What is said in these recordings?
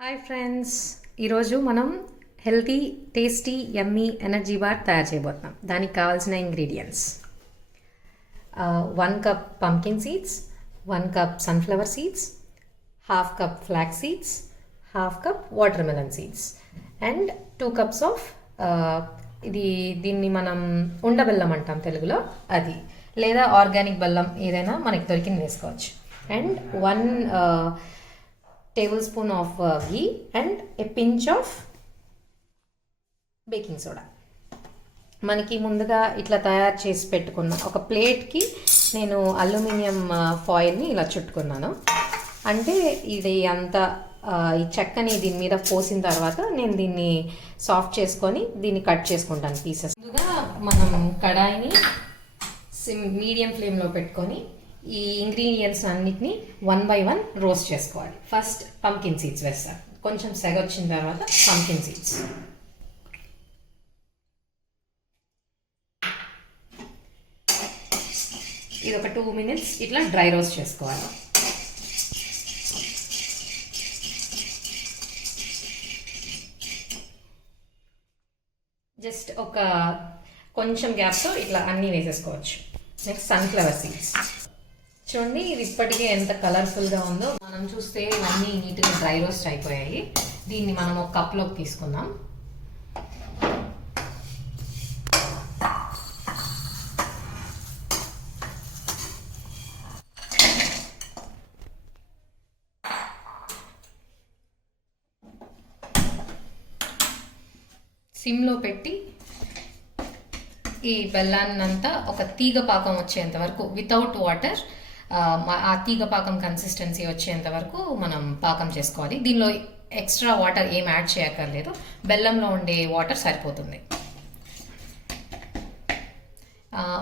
Hi friends, ఈరోజు మనం healthy tasty యమ్మీ energy bar తయారు చేయబోతున్నాం. దానికి కావాల్సిన ingredients 1 cup pumpkin seeds, 1 cup sunflower seeds, 1/2 cup flax seeds, 1/2 cup water melon seeds and 2 cups of దీన్ని మనం ఉండ బెల్లం అంటాం తెలుగులో, అది లేదా ఆర్గానిక్ బెల్లం ఏదైనా మనకి దొరికింది వేసుకోవచ్చు. And 1 tablespoon of ghee and a pinch of baking soda. మనకి ముందుగా ఇట్లా తయారు చేసి పెట్టుకున్న ఒక ప్లేట్కి నేను అల్యూమినియం ఫాయిల్ని ఇలా చుట్టుకున్నాను. అంటే ఇది అంతా ఈ చెక్కని దీని మీద పోసిన తర్వాత నేను దీన్ని సాఫ్ట్ చేసుకొని దీన్ని కట్ చేసుకుంటాను పీసెస్. ముందుగా మనం కడాయిని మీడియం ఫ్లేమ్లో పెట్టుకొని ఈ ఇంగ్రీడియంట్స్ అన్నిటిని 1 by 1 రోస్ట్ చేసుకోవాలి. ఫస్ట్ పంకిన్ సీడ్స్ వేస్తాను. కొంచెం సెగ వచ్చిన తర్వాత పంకిన్ సీడ్స్, ఇది ఒక 2 minutes ఇట్లా డ్రై రోస్ట్ చేసుకోవాలి. జస్ట్ ఒక కొంచెం గ్యాప్తో ఇట్లా అన్నీ వేసేసుకోవచ్చు. నెక్స్ట్ సన్ఫ్లవర్ సీడ్స్ చూడండి, ఇది ఇప్పటికే ఎంత కలర్ఫుల్గా ఉందో. మనం చూస్తే ఇవన్నీ నీట్గా డ్రై రోస్ట్ అయిపోయాయి. దీన్ని మనం ఒక కప్లోకి తీసుకుందాం. సిమ్లో పెట్టి ఈ బెల్లాన్నంతా ఒక తీగ పాకం వచ్చేంత వరకు వితౌట్ వాటర్, ఆ తీగ పాకం కన్సిస్టెన్సీ వచ్చేంత వరకు మనం పాకం చేసుకోవాలి. దీనిలో ఎక్స్ట్రా వాటర్ ఏం యాడ్ చేయక్కర్లేదు, బెల్లంలో ఉండే వాటర్ సరిపోతుంది.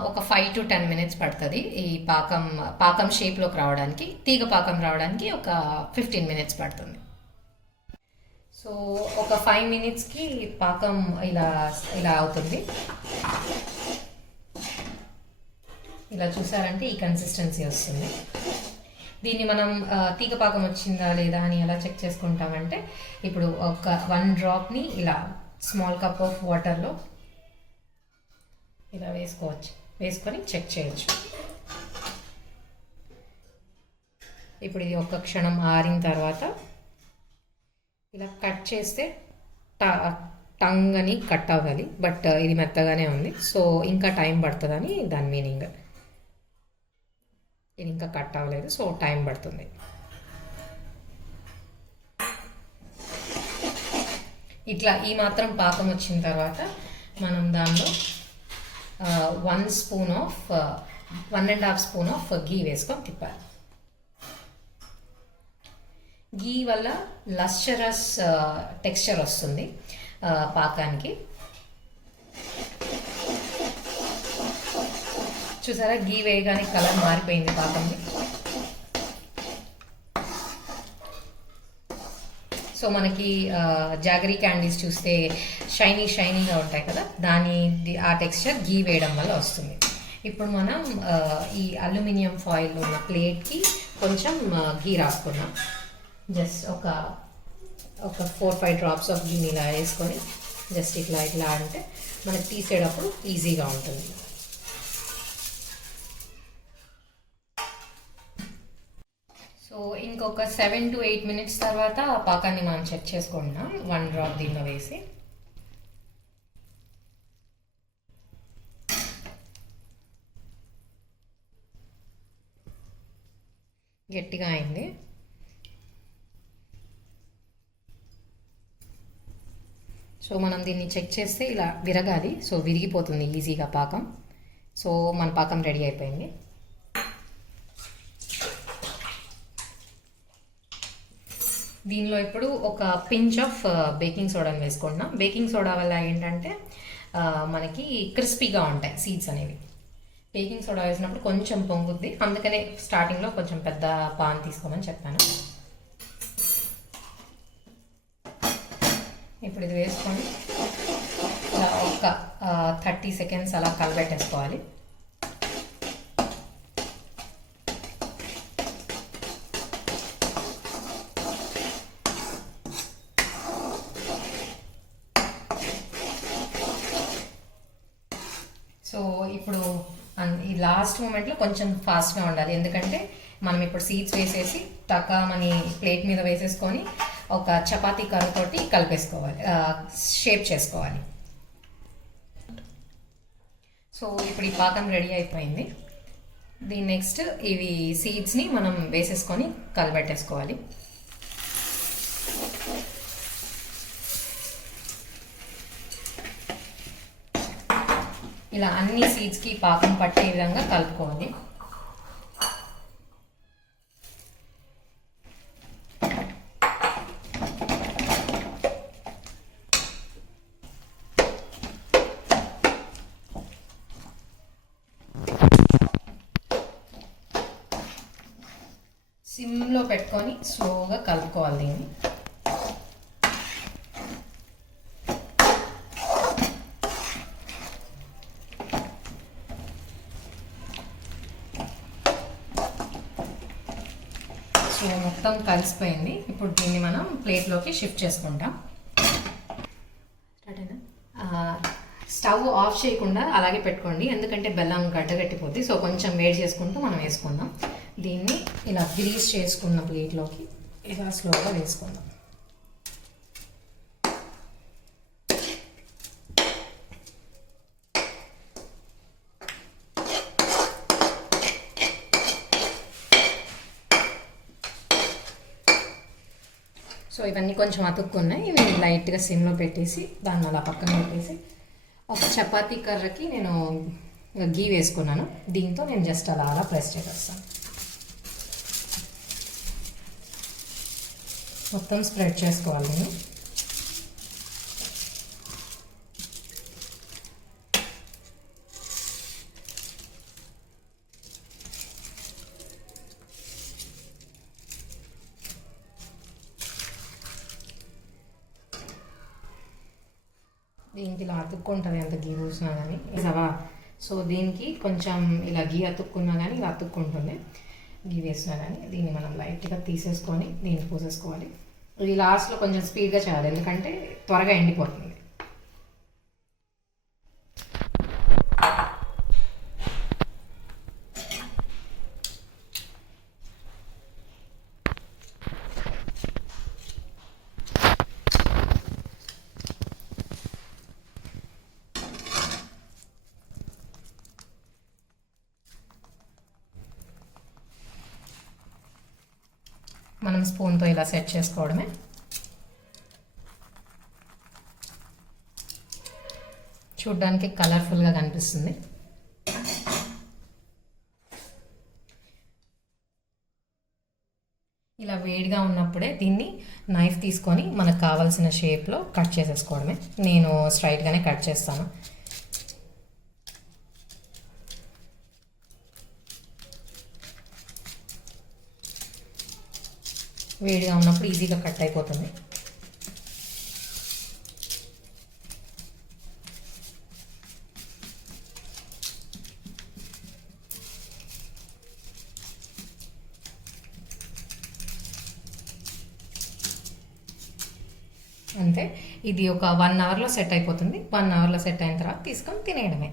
ఒక 5 to 10 minutes పడుతుంది ఈ పాకం షేప్లోకి రావడానికి. తీగ పాకం రావడానికి ఒక 15 minutes పడుతుంది. సో ఒక 5 minutesకి పాకం ఇలా అవుతుంది. ఇలా చూసారంటే ఈ కన్సిస్టెన్సీ వస్తుంది. దీన్ని మనం తీగ పాకం వచ్చిందా లేదా అని ఎలా చెక్ చేసుకుంటామంటే, ఇప్పుడు ఒక 1 డ్రాప్ని ఇలా స్మాల్ కప్ ఆఫ్ వాటర్లో ఇలా వేసుకొని చెక్ చేయొచ్చు. ఇప్పుడు ఇది ఒక క్షణం ఆరిన తర్వాత ఇలా కట్ చేస్తే టంగ్ అని కట్ అవ్వాలి, బట్ ఇది మెత్తగానే ఉంది, సో ఇంకా టైం పడుతుందని దాని మీనింగ్. ఇది ఇంకా కట్ అవ్వలేదు, సో టైం పడుతుంది. ఇట్లా ఈ మాత్రం పాకం వచ్చిన తర్వాత మనం దానిలో 1 స్పూన్ ఆఫ్ 1.5 స్పూన్ ఆఫ్ గీ వేసుకొని తిప్పాలి. గీ వల్ల లస్చరస్ టెక్స్చర్ వస్తుంది పాకానికి. చూసారా, గీ వేయగానే కలర్ మారిపోయింది పాకంది. సో మనకి జాగరీ క్యాండీస్ చూస్తే షైనీగా ఉంటాయి కదా, ఆ టెక్స్చర్ గీ వేయడం వల్ల వస్తుంది. ఇప్పుడు మనం ఈ అల్యూమినియం ఫాయిల్ ఉన్న ప్లేట్కి కొంచెం గీ రాసుకున్నాం. జస్ట్ ఒక 4-5 డ్రాప్స్ ఆఫ్ గీని ఇలా వేసుకొని జస్ట్ ఇట్లా అంటే మనకి తీసేటప్పుడు ఈజీగా ఉంటుంది. సో ఇంకొక 7 to 8 minutes తర్వాత పాకాన్ని మనం చెక్ చేసుకుంటున్నాం. 1 డ్రాప్ దీనిలో వేసి గట్టిగా అయింది. సో మనం దీన్ని చెక్ చేస్తే ఇలా విరగాలి, సో విరిగిపోతుంది ఈజీగా పాకం. సో మన పాకం రెడీ అయిపోయింది. దీనిలో ఇప్పుడు ఒక పించ్ ఆఫ్ బేకింగ్ సోడాని వేసుకుంటున్నాం. బేకింగ్ సోడా వల్ల ఏంటంటే మనకి క్రిస్పీగా ఉంటాయి సీడ్స్ అనేవి. బేకింగ్ సోడా వేసినప్పుడు కొంచెం పొంగుద్ది, అందుకనే స్టార్టింగ్లో కొంచెం పెద్ద పాన్ తీసుకోమని చెప్పాను. ఇప్పుడు ఇది వేసుకొని ఇలా ఒక 30 seconds అలా కలబెట్టేసుకోవాలి. లాస్ట్ మూమెంట్లో కొంచెం ఫాస్ట్గా ఉండాలి, ఎందుకంటే మనం ఇప్పుడు సీడ్స్ వేసేసి టకామని ప్లేట్ మీద వేసేసుకొని ఒక చపాతీ కర్రతోటి కలిపేసుకోవాలి, షేప్ చేసుకోవాలి. సో ఇప్పుడు ఈ పాకం రెడీ అయిపోయింది. దీని నెక్స్ట్ ఇవి సీడ్స్ని మనం వేసేసుకొని కలిపెట్టేసుకోవాలి. ఇలా అన్ని సీడ్స్కి పాకం పట్టే విధంగా కలుపుకోవాలి. సిమ్లో పెట్టుకొని స్లోగా కలుపుకోవాలి దీన్ని. సో మొత్తం కలిసిపోయింది. ఇప్పుడు దీన్ని మనం ప్లేట్లోకి షిఫ్ట్ చేసుకుంటాం. స్టవ్ ఆఫ్ చేయకుండా అలాగే పెట్టుకోండి, ఎందుకంటే బెల్లం గడ్డగట్టిపోద్ది. సో కొంచెం వేడి చేసుకుంటూ మనం వేసుకుందాం. దీన్ని ఇలా గ్రీస్ చేసుకున్న ప్లేట్లోకి ఇలా స్లోగా వేసుకుందాం. సో ఇవన్నీ కొంచెం అతుక్కున్నాయి. ఇవి లైట్గా సిమ్లో పెట్టేసి దాన్ని అలా పక్కన పెట్టేసి ఒక చపాతీ కర్రకి నేను గీ వేసుకున్నాను. దీంతో నేను జస్ట్ అలా అలా ప్రెస్ చేసేస్తాను. మొత్తం స్ప్రెడ్ చేసుకోవాలి నేను. దీనికి ఇలా అతుక్కుంటుంది ఎంత గీ పూసినా కానీ సవా. సో దీనికి కొంచెం ఇలా గీ అతుక్కున్నా కానీ ఇలా అతుక్కుంటుంది గీ వేసినా కానీ. దీన్ని మనం లైట్గా తీసేసుకొని దీన్ని పూసేసుకోవాలి. ఇది లాస్ట్లో కొంచెం స్పీడ్గా చేయాలి, ఎందుకంటే త్వరగా ఎండిపోతుంది. మనం స్పూన్తో ఇలా సెట్ చేసుకోవడమే. చూడ్డానికి కలర్ఫుల్గా కనిపిస్తుంది. ఇలా వేడిగా ఉన్నప్పుడే దీన్ని నైఫ్ తీసుకొని మనకు కావాల్సిన షేప్లో కట్ చేసేసుకోవడమే. నేను స్ట్రైట్గానే కట్ చేస్తాను. వేడిగా ఉన్నప్పుడు ఈజీగా కట్ అయిపోతుంది. అంతే, ఇది ఒక 1 అవర్లో సెట్ అయిపోతుంది. 1 అవర్లో సెట్ అయిన తర్వాత తీసుకొని తినేయడమే.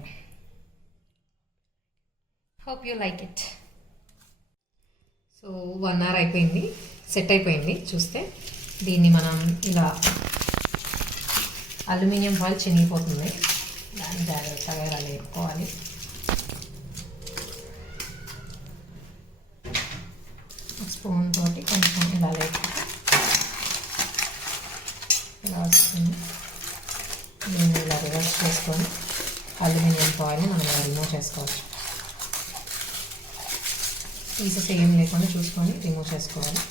Hope you like it. So 1 hour అయిపోయింది, సెట్ అయిపోయింది. చూస్తే దీన్ని మనం ఇలా అల్యూమినియం ఫాయిల్ చినిగిపోతుంది, దాన్ని జాగ్రత్తగా ఇలా లేపుకోవాలి. స్పూన్ తోటి కొంచెం ఇలా లేపుకుంటే ఇలా వస్తుంది. దీన్ని ఇలా రివర్స్ చేసుకొని అల్యూమినియం ఫాయిల్ని మనం రిమూవ్ చేసుకోవచ్చు. పీసెస్ ఏం లేకుండా చూసుకొని రిమూవ్ చేసుకోవాలి.